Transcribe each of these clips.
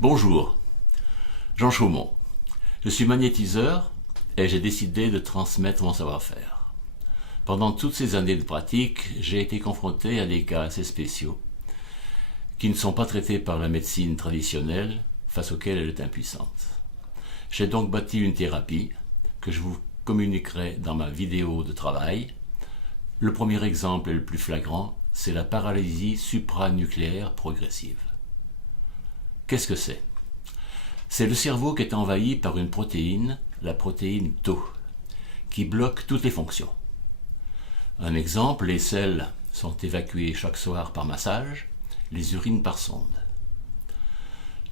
Bonjour, Jean Chaumont. Je suis magnétiseur et j'ai décidé de transmettre mon savoir-faire. Pendant toutes ces années de pratique, j'ai été confronté à des cas assez spéciaux qui ne sont pas traités par la médecine traditionnelle face auxquels elle est impuissante. J'ai donc bâti une thérapie que je vous communiquerai dans ma vidéo de travail. Le premier exemple et le plus flagrant, c'est la paralysie supranucléaire progressive. Qu'est-ce que c'est? C'est le cerveau qui est envahi par une protéine, la protéine Tau, qui bloque toutes les fonctions. Un exemple, les selles sont évacuées chaque soir par massage, les urines par sonde.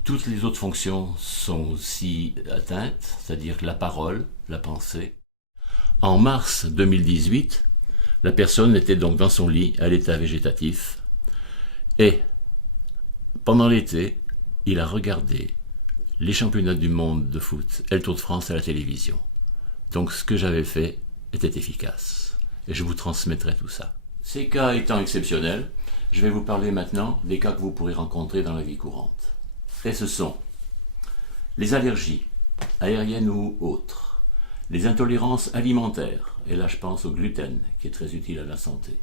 Toutes les autres fonctions sont aussi atteintes, c'est-à-dire la parole, la pensée. En mars 2018, la personne était donc dans son lit à l'état végétatif et pendant l'été, il a regardé les championnats du monde de foot et le Tour de France à la télévision. Donc ce que j'avais fait était efficace. Et je vous transmettrai tout ça. Ces cas étant exceptionnels, je vais vous parler maintenant des cas que vous pourrez rencontrer dans la vie courante. Et ce sont les allergies, aériennes ou autres, les intolérances alimentaires, et là je pense au gluten, qui est très utile à la santé,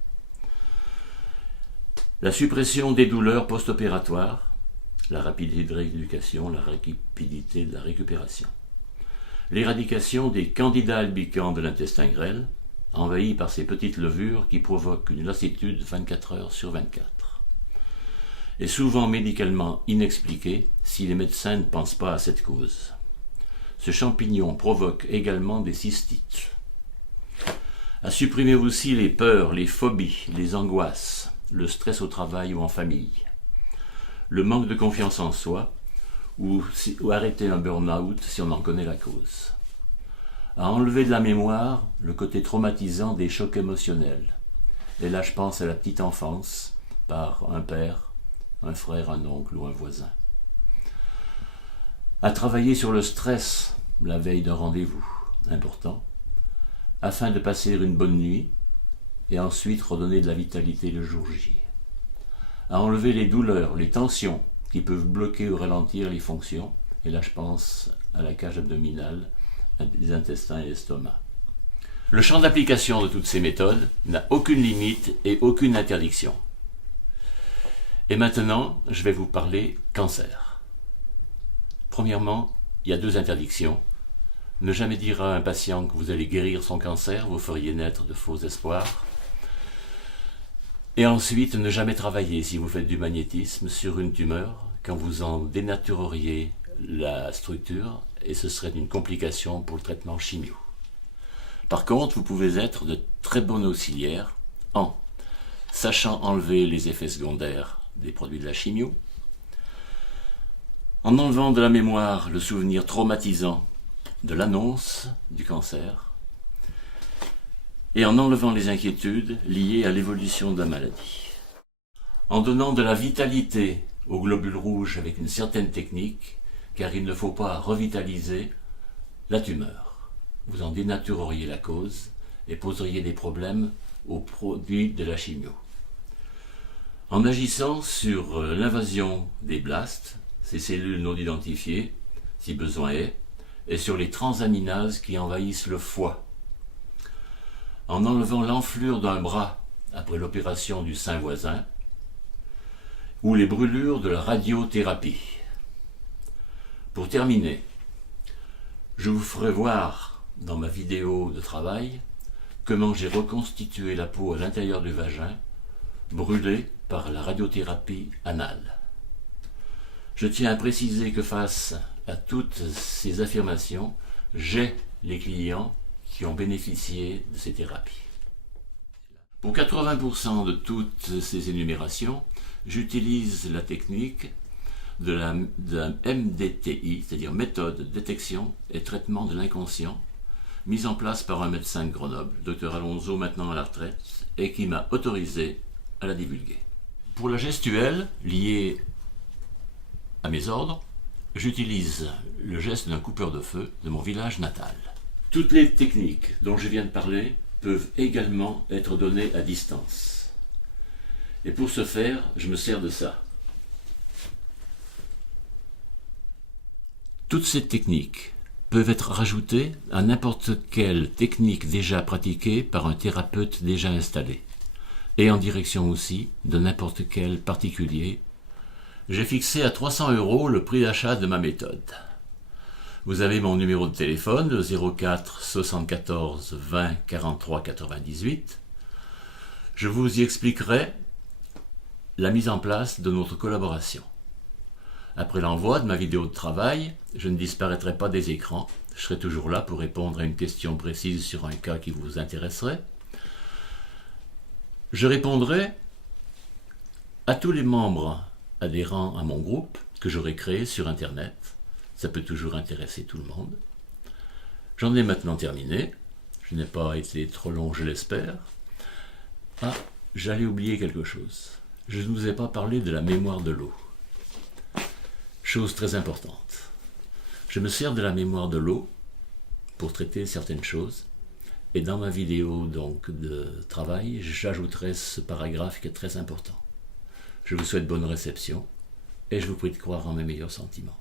la suppression des douleurs post-opératoires, la rapidité de rééducation, la rapidité de la récupération. L'éradication des candidats albicans de l'intestin grêle, envahis par ces petites levures qui provoquent une lassitude 24 heures sur 24. Et souvent médicalement inexpliquée si les médecins ne pensent pas à cette cause. Ce champignon provoque également des cystites. À supprimer aussi les peurs, les phobies, les angoisses, le stress au travail ou en famille, le manque de confiance en soi, ou arrêter un burn-out si on en connaît la cause. À enlever de la mémoire le côté traumatisant des chocs émotionnels. Et là je pense à la petite enfance, par un père, un frère, un oncle ou un voisin. À travailler sur le stress la veille d'un rendez-vous, important, afin de passer une bonne nuit et ensuite redonner de la vitalité le jour J. À enlever les douleurs, les tensions qui peuvent bloquer ou ralentir les fonctions, et là je pense à la cage abdominale, les intestins et l'estomac. Le champ d'application de toutes ces méthodes n'a aucune limite et aucune interdiction. Et maintenant, je vais vous parler cancer. Premièrement, il y a 2 interdictions. Ne jamais dire à un patient que vous allez guérir son cancer, vous feriez naître de faux espoirs. Et ensuite, ne jamais travailler, si vous faites du magnétisme, sur une tumeur, quand vous en dénatureriez la structure, et ce serait une complication pour le traitement chimio. Par contre, vous pouvez être de très bons auxiliaires en sachant enlever les effets secondaires des produits de la chimio, en enlevant de la mémoire le souvenir traumatisant de l'annonce du cancer, et en enlevant les inquiétudes liées à l'évolution de la maladie. En donnant de la vitalité aux globules rouges avec une certaine technique, car il ne faut pas revitaliser la tumeur. Vous en dénatureriez la cause et poseriez des problèmes aux produits de la chimio. En agissant sur l'invasion des blastes, ces cellules non identifiées, si besoin est, et sur les transaminases qui envahissent le foie. En enlevant l'enflure d'un bras après l'opération du sein voisin, ou les brûlures de la radiothérapie. Pour terminer, je vous ferai voir dans ma vidéo de travail comment j'ai reconstitué la peau à l'intérieur du vagin, brûlée par la radiothérapie anale. Je tiens à préciser que face à toutes ces affirmations, j'ai les clients qui ont bénéficié de ces thérapies. Pour 80% de toutes ces énumérations, j'utilise la technique de la MDTI, c'est-à-dire méthode de détection et traitement de l'inconscient, mise en place par un médecin de Grenoble, Dr Alonso, maintenant à la retraite, et qui m'a autorisé à la divulguer. Pour la gestuelle liée à mes ordres, j'utilise le geste d'un coupeur de feu de mon village natal. Toutes les techniques dont je viens de parler peuvent également être données à distance. Et pour ce faire, je me sers de ça. Toutes ces techniques peuvent être rajoutées à n'importe quelle technique déjà pratiquée par un thérapeute déjà installé, et en direction aussi de n'importe quel particulier. J'ai fixé à 300 € le prix d'achat de ma méthode. Vous avez mon numéro de téléphone, le 04 74 20 43 98. Je vous y expliquerai la mise en place de notre collaboration. Après l'envoi de ma vidéo de travail, je ne disparaîtrai pas des écrans. Je serai toujours là pour répondre à une question précise sur un cas qui vous intéresserait. Je répondrai à tous les membres adhérents à mon groupe que j'aurai créé sur Internet. Ça peut toujours intéresser tout le monde. J'en ai maintenant terminé. Je n'ai pas été trop long, je l'espère. Ah, j'allais oublier quelque chose. Je ne vous ai pas parlé de la mémoire de l'eau. Chose très importante. Je me sers de la mémoire de l'eau pour traiter certaines choses. Et dans ma vidéo donc de travail, j'ajouterai ce paragraphe qui est très important. Je vous souhaite bonne réception et je vous prie de croire en mes meilleurs sentiments.